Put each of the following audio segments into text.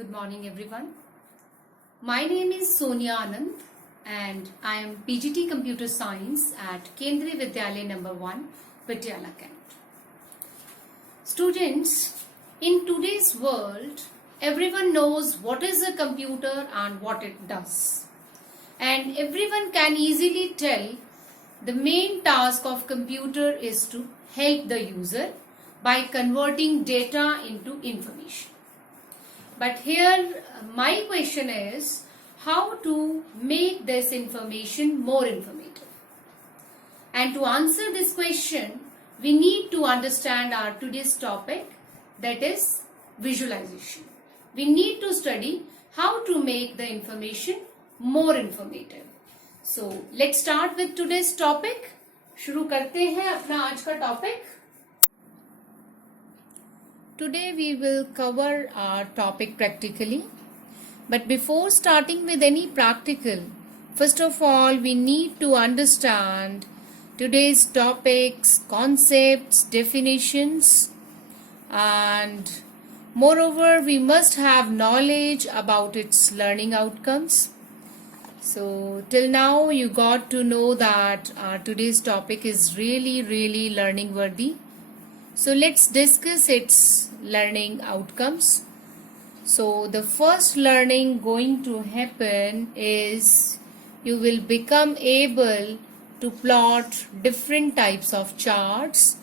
Good morning everyone. My name is Sonia Anand and I am PGT Computer Science at Kendriya Vidyalaya number 1, Patiala Kent. Students, in today's world, everyone knows what is a computer and what it does. And everyone can easily tell the main task of computer is to help the user by converting data into information. But here my question is how to make this information more informative. And to answer this question, we need to understand our today's topic, that is visualization. We need to study how to make the information more informative. So let's start with today's topic. शुरू करते हैं अपना आज का topic. Today we will cover our topic practically. But before starting with any practical, first of all we need to understand today's topics, concepts, definitions, and moreover we must have knowledge about its learning outcomes. So till now you got to know that today's topic is really learning worthy. So let's discuss its learning outcomes. So the first learning going to happen is you will become able to plot different types of charts.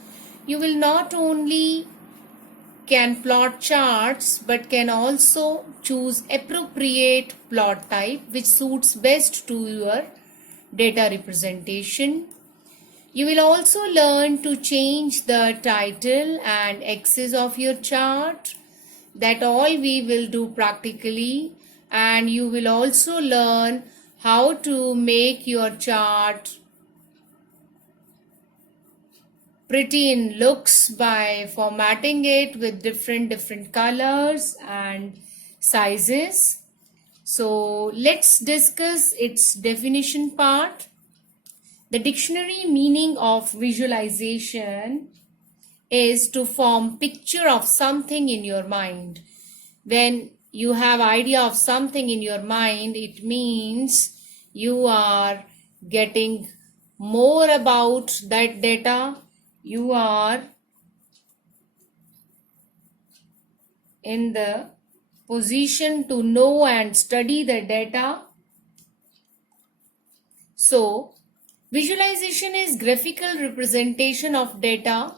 You will not only can plot charts but can also choose appropriate plot type which suits best to your data representation. You will also learn to change the title and axis of your chart. That all we will do practically, and you will also learn how to make your chart pretty in looks by formatting it with different colors and sizes. So let's discuss its definition part. The dictionary meaning of visualization is to form picture of something in your mind. When you have idea of something in your mind, it means you are getting more about that data. You are in the position to know and study the data. So visualization is graphical representation of data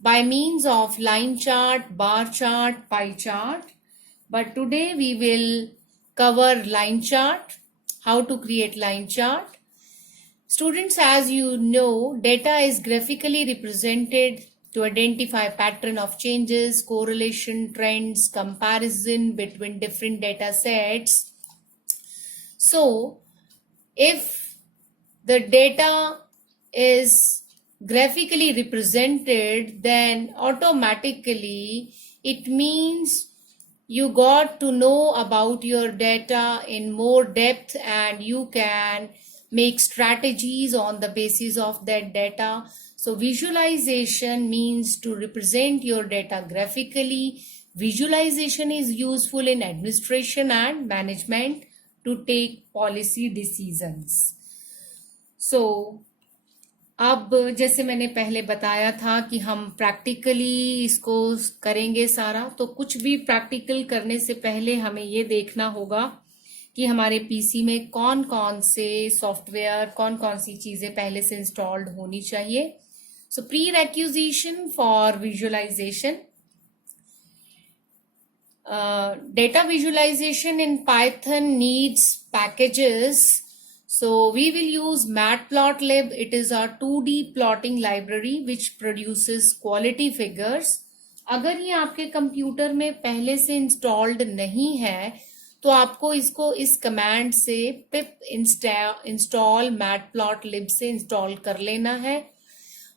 by means of line chart, bar chart, pie chart. But today we will cover line chart, how to create line chart. Students, as you know, data is graphically represented to identify pattern of changes, correlation, trends, comparison between different data sets. So if the data is graphically represented, then automatically it means you got to know about your data in more depth and you can make strategies on the basis of that data. So visualization means to represent your data graphically. Visualization is useful in administration and management to take policy decisions. So अब जैसे मैंने पहले बताया था कि हम practically इसको करेंगे सारा, तो कुछ भी प्रैक्टिकल करने से पहले हमें ये देखना होगा कि हमारे पीसी में कौन कौन से सॉफ्टवेयर, कौन कौन सी चीजें पहले से इंस्टॉल्ड होनी चाहिए. So pre requisition for visualisation. Data visualization in Python needs packages. So we will use Matplotlib. It is our 2D plotting library which produces quality figures. अगर ये आपके कंप्यूटर में पहले से इंस्टॉल्ड नहीं है तो आपको इसको इस कमांड से pip install matplotlib से इंस्टॉल कर लेना है.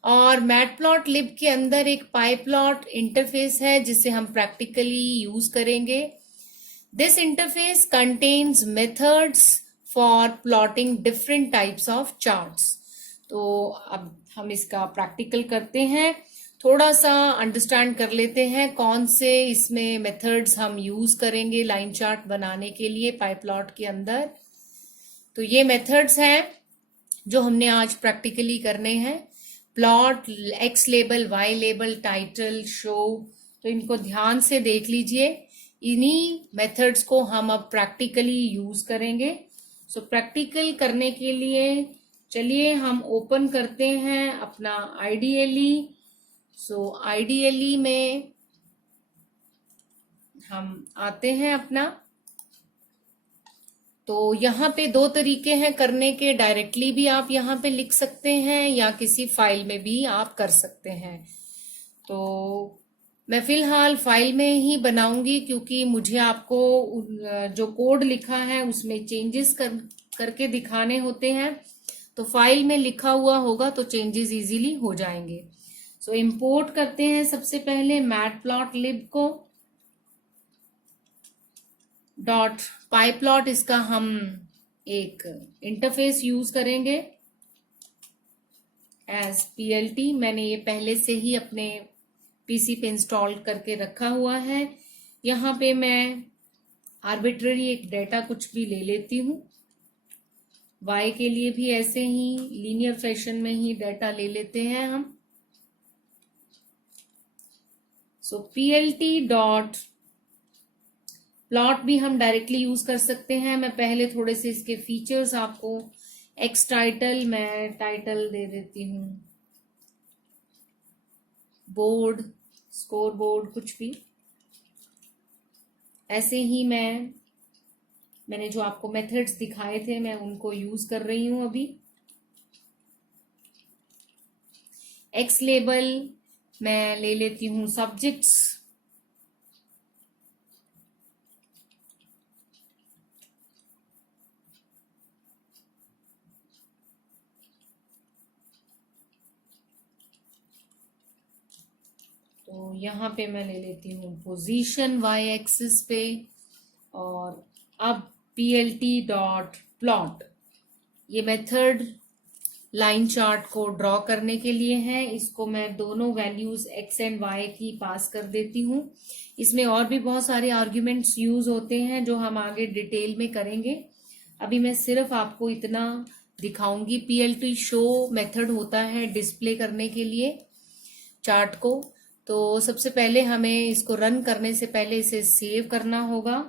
और मैटप्लॉटलिब के अंदर एक पाईप्लॉट इंटरफेस है जिसे हम प्रैक्टिकली यूज करेंगे. This interface contains methods for plotting different types of charts. तो अब हम इसका प्रैक्टिकल करते हैं. थोड़ा सा अंडरस्टैंड कर लेते हैं कौन से इसमें मेथड्स हम यूज करेंगे लाइन चार्ट बनाने के लिए पाइप्लॉट के अंदर। तो ये मेथड्स हैं जो हमने आज प्रैक्टिकली करने हैं। Plot, x label, y label, title, show, तो इनको ध्यान से देख लीजिए। इन्हीं मेथड्स को हम अब प्रैक्टिकली यूज करेंगे। सो प्रैक्टिकल करने के लिए चलिए हम ओपन करते हैं अपना आईडीएलई। सो आईडीएलई में हम आते हैं अपना। तो यहाँ पे दो तरीके हैं करने के, डायरेक्टली भी आप यहाँ पे लिख सकते हैं या किसी फाइल में भी आप कर सकते हैं। तो मैं फिलहाल फाइल में ही बनाऊंगी क्योंकि मुझे आपको जो कोड लिखा है उसमें चेंजेस करके दिखाने होते हैं। तो फाइल में लिखा हुआ होगा तो चेंजेस इजीली हो जाएंगे। सो इंपोर्ट करते हैं सबसे पहले मैटप्लॉटलिब को। डॉट पाइप्लॉट, इसका हम एक इंटरफेस यूज करेंगे एज PLT। मैंने ये पहले से ही अपने पीसी पे इंस्टॉल करके रखा हुआ है। यहाँ पे मैं आर्बिट्ररी एक डेटा कुछ भी ले लेती हूँ। y के लिए भी ऐसे ही लीनियर फैशन में ही डेटा ले लेते हैं हम। सो PLT डॉट प्लॉट भी हम डायरेक्टली यूज कर सकते हैं। मैं पहले थोड़े से इसके फीचर्स आपको, एक्स टाइटल, मैं टाइटल दे देती हूँ, बोर्ड, स्कोर बोर्ड, कुछ भी ऐसे ही मैंने जो आपको मेथड्स दिखाए थे मैं उनको यूज कर रही हूं अभी। एक्स लेबल मैं ले लेती हूं सब्जेक्ट्स। तो यहाँ पे मैं ले लेती हूँ पोजीशन y एक्सिस पे। और अब PLT डॉट प्लॉट, ये मेथड लाइन चार्ट को ड्रॉ करने के लिए है। इसको मैं दोनों वैल्यूज x एंड y की पास कर देती हूँ। इसमें और भी बहुत सारे आर्ग्यूमेंट्स यूज होते हैं जो हम आगे डिटेल में करेंगे। अभी मैं सिर्फ आपको इतना दिखाऊंगी। PLT शो मेथड होता है डिस्प्ले करने के लिए चार्ट को। तो सबसे पहले हमें इसको रन करने से पहले इसे सेव करना होगा।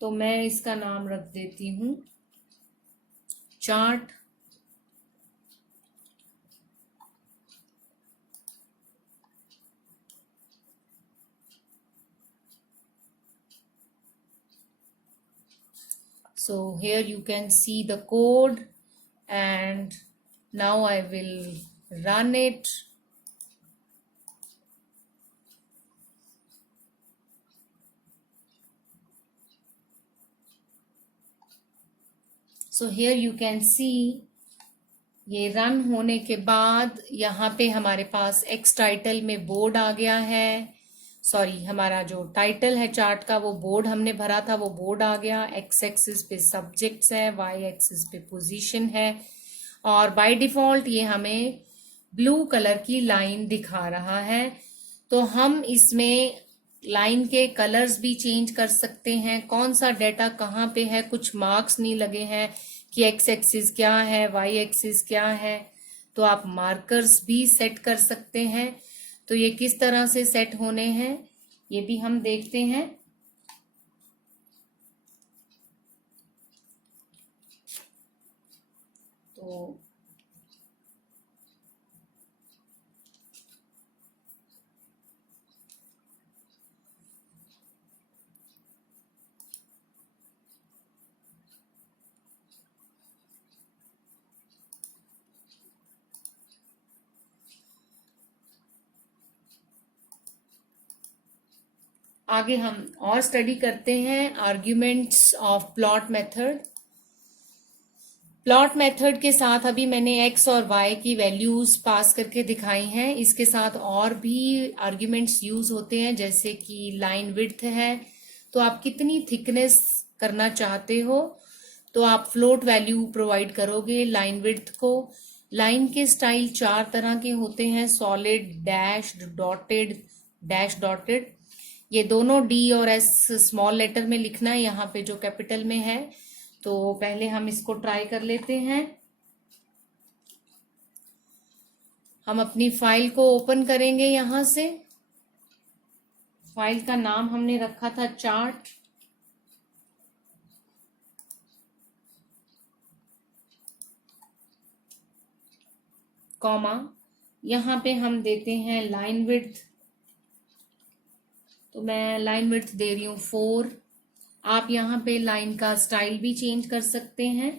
तो मैं इसका नाम रख देती हूँ chart. So here you can see the code and now I will run it. So here you can see ये रन होने के बाद यहाँ पे हमारे पास एक्स टाइटल में बोर्ड आ गया है। सॉरी, हमारा जो टाइटल है चार्ट का वो बोर्ड हमने भरा था, वो बोर्ड आ गया। एक्स एक्सिस पे सब्जेक्ट्स है, वाई एक्सिस पे पोजीशन है और बाय डिफॉल्ट ये हमें ब्लू कलर की लाइन दिखा रहा है। तो हम इसमें लाइन के कलर्स भी चेंज कर सकते हैं, कौन सा डेटा कहाँ पे है। कुछ मार्क्स नहीं लगे हैं कि एक्स एक्सिस क्या है, वाई एक्सिस क्या है, तो आप मार्कर्स भी सेट कर सकते हैं। तो ये किस तरह से सेट होने हैं ये भी हम देखते हैं। तो आगे हम और स्टडी करते हैं arguments of plot method. Plot method के साथ अभी मैंने x और y की वैल्यूज पास करके दिखाई हैं। इसके साथ और भी आर्ग्यूमेंट्स यूज होते हैं, जैसे कि लाइन विड्थ है तो आप कितनी थिकनेस करना चाहते हो तो आप फ्लोट वैल्यू प्रोवाइड करोगे लाइन विड्थ को। लाइन के स्टाइल 4 तरह के होते हैं, solid, dashed, dotted, dash dotted. ये दोनों डी और एस स्मॉल लेटर में लिखना है, यहाँ पे जो कैपिटल में है। तो पहले हम इसको ट्राई कर लेते हैं। हम अपनी फाइल को ओपन करेंगे यहाँ से। फाइल का नाम हमने रखा था चार्ट। कॉमा, यहाँ पे हम देते हैं लाइन विड्थ। तो मैं लाइन विड्थ दे रही हूँ 4। आप यहाँ पे लाइन का स्टाइल भी चेंज कर सकते हैं।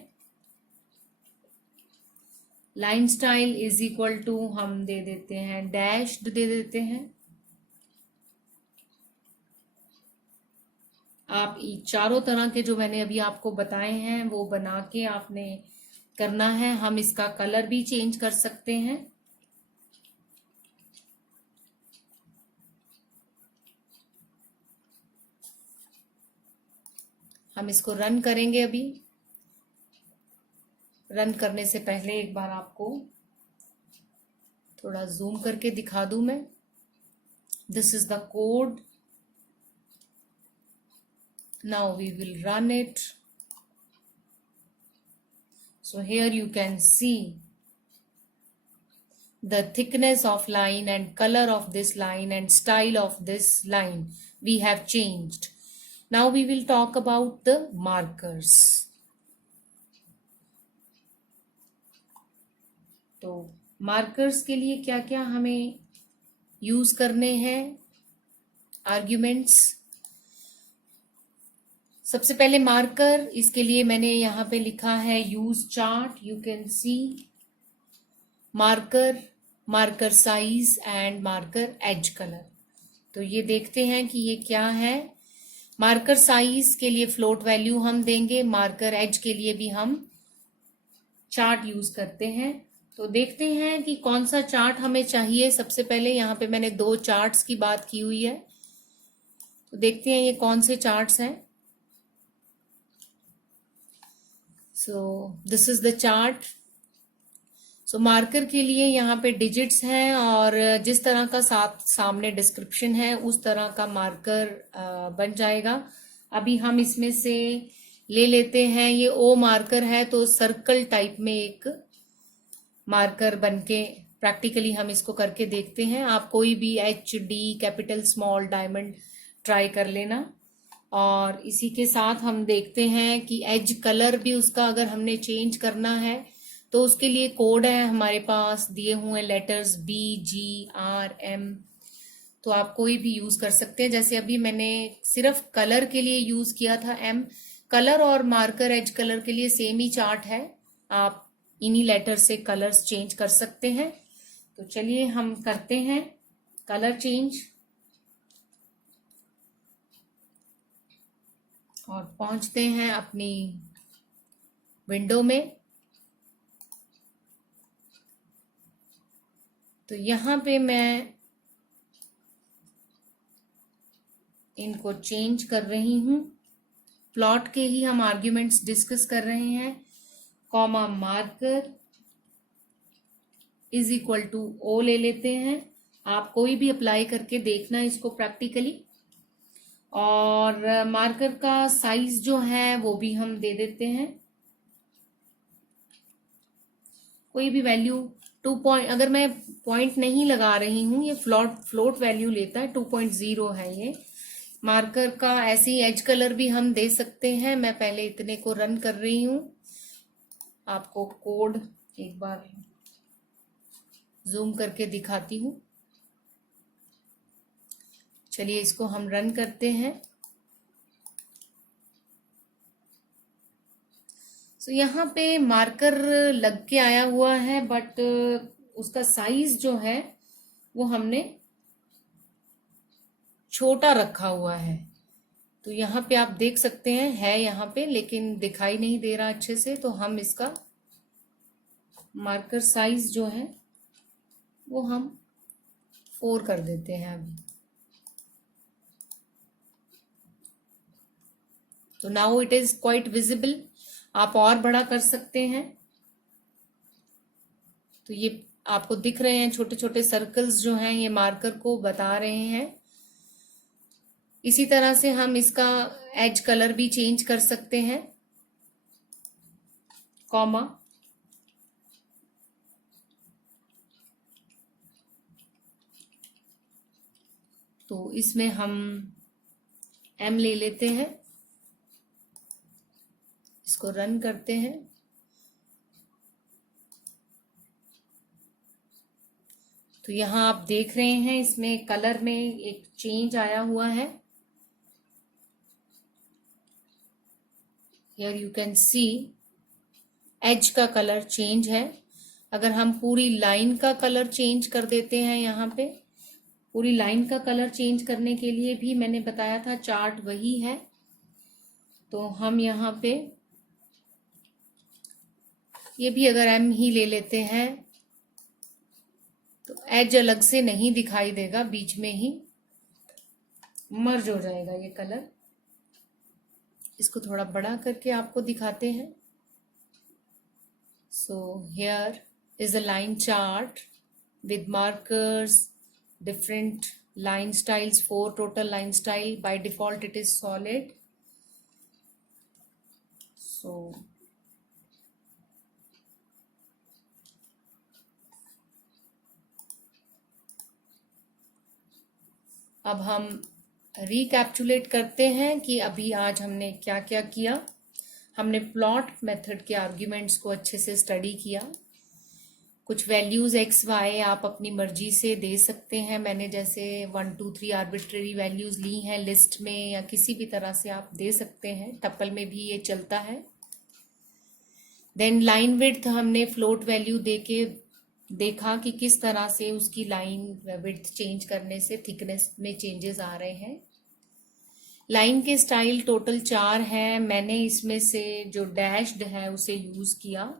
Line style is equal to हम दे देते हैं डैश्ड दे देते हैं। आप चारों तरह के जो मैंने अभी आपको बताए हैं वो बना के आपने करना है। हम इसका कलर भी चेंज कर सकते हैं। हम इसको रन करेंगे। अभी रन करने से पहले एक बार आपको थोड़ा जूम करके दिखा दूं मैं। This is the code. Now we will run it. So here you can see the thickness of line and color of this line and style of this line we have changed. Now we will talk about the markers. तो markers के लिए क्या क्या हमें use करने हैं arguments. सबसे पहले मार्कर, इसके लिए मैंने यहाँ पे लिखा है use chart. You can see marker, marker size and marker as colour. तो ये देखते हैं कि ये क्या है। मार्कर साइज के लिए फ्लोट वैल्यू हम देंगे, मार्कर एज के लिए भी हम चार्ट यूज करते हैं। तो देखते हैं कि कौन सा चार्ट हमें चाहिए। सबसे पहले यहाँ पे मैंने 2 चार्ट्स की बात की हुई है, तो देखते हैं ये कौन से चार्ट्स हैं। So this is the chart. So marker के लिए यहाँ पे डिजिट्स हैं और जिस तरह का सामने डिस्क्रिप्शन है उस तरह का मार्कर बन जाएगा। अभी हम इसमें से ले लेते हैं, ये ओ मार्कर है तो सर्कल टाइप में एक मार्कर बनके प्रैक्टिकली हम इसको करके देखते हैं। आप कोई भी H D capital small diamond try कर लेना। और इसी के साथ हम देखते हैं कि एज कलर भी उसका अगर हमने चेंज करना है तो उसके लिए कोड है हमारे पास दिए हुए लेटर्स BGRM। तो आप कोई भी यूज कर सकते हैं। जैसे अभी मैंने सिर्फ कलर के लिए यूज किया था M। कलर और मार्कर एज कलर के लिए सेम ही चार्ट है, आप इन्हीं लेटर से कलर्स चेंज कर सकते हैं। तो चलिए हम करते हैं कलर चेंज और पहुंचते हैं अपनी विंडो में। तो यहाँ पे मैं इनको चेंज कर रही हूँ। प्लॉट के ही हम आर्ग्यूमेंट्स डिस्कस कर रहे हैं। Comma marker is equal to o ले लेते हैं। आप कोई भी अप्लाई करके देखना इसको प्रैक्टिकली। और मार्कर का साइज जो है वो भी हम दे देते हैं, कोई भी वैल्यू 2 पॉइंट। अगर मैं पॉइंट नहीं लगा रही हूँ, ये फ्लोट वैल्यू लेता है, 2.0 है ये मार्कर का। ऐसे ही एज कलर भी हम दे सकते हैं। मैं पहले इतने को रन कर रही हूँ, आपको कोड एक बार जूम करके दिखाती हूँ। चलिए इसको हम रन करते हैं। तो यहाँ पे मार्कर लग के आया हुआ है, बट उसका साइज जो है वो हमने छोटा रखा हुआ है। तो यहाँ पे आप देख सकते हैं, है यहाँ पे लेकिन दिखाई नहीं दे रहा अच्छे से। तो हम इसका मार्कर साइज जो है वो हम 4 कर देते हैं अभी। तो now it is quite visible. आप और बड़ा कर सकते हैं। तो ये आपको दिख रहे हैं छोटे छोटे सर्कल्स जो हैं, ये मार्कर को बता रहे हैं। इसी तरह से हम इसका एज कलर भी चेंज कर सकते हैं, कॉमा। तो इसमें हम M ले लेते हैं, इसको रन करते हैं। तो यहाँ आप देख रहे हैं इसमें कलर में एक चेंज आया हुआ है। Here you can see edge का कलर चेंज है। अगर हम पूरी लाइन का कलर चेंज कर देते हैं, यहाँ पे पूरी लाइन का कलर चेंज करने के लिए भी मैंने बताया था चार्ट वही है। तो हम यहाँ पे ये भी अगर M ही ले लेते हैं तो एज अलग से नहीं दिखाई देगा, बीच में ही मर्ज हो जाएगा ये कलर। इसको थोड़ा बड़ा करके आपको दिखाते हैं। So here is a line chart with markers, different line styles, 4 total line style. By default it is solid. So अब हम रिकैप्चुलेट करते हैं कि अभी आज हमने क्या क्या किया। हमने प्लॉट मेथड के आर्ग्यूमेंट्स को अच्छे से स्टडी किया। कुछ वैल्यूज एक्स वाई आप अपनी मर्जी से दे सकते हैं। मैंने जैसे 1 2 3 आर्बिट्रेरी वैल्यूज ली हैं लिस्ट में, या किसी भी तरह से आप दे सकते हैं, टपल में भी ये चलता है। देन लाइन विड्थ हमने फ्लोट वैल्यू दे के देखा कि किस तरह से उसकी लाइन विड्थ चेंज करने से थिकनेस में चेंजेस आ रहे हैं। लाइन के स्टाइल टोटल 4 हैं। मैंने इसमें से जो डैश्ड है उसे यूज किया।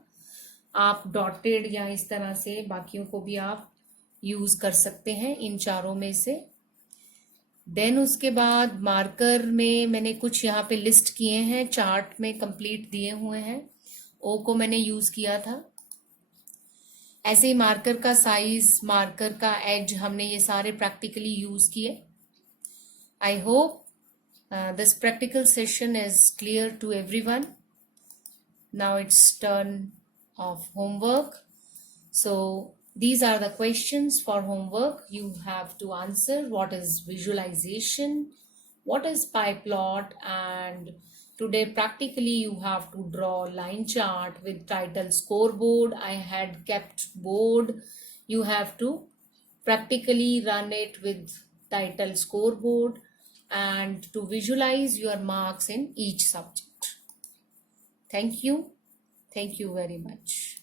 आप डॉटेड या इस तरह से बाकियों को भी आप यूज कर सकते हैं इन चारों में से। देन उसके बाद मार्कर में मैंने कुछ यहाँ पे लिस्ट किए हैं, चार्ट में कंप्लीट दिए हुए हैं। ओ को मैंने यूज किया था। ऐसे ही मार्कर का साइज, मार्कर का एज, हमने ये सारे प्रैक्टिकली यूज किए। I hope this practical session is clear to everyone. Now it's turn of homework. So these are the questions for homework. You have to answer what is visualization, what is pie plot, and today practically you have to draw line chart with title scoreboard. I had kept board. You have to practically run it with title scoreboard and to visualize your marks in each subject. Thank you. Thank you very much.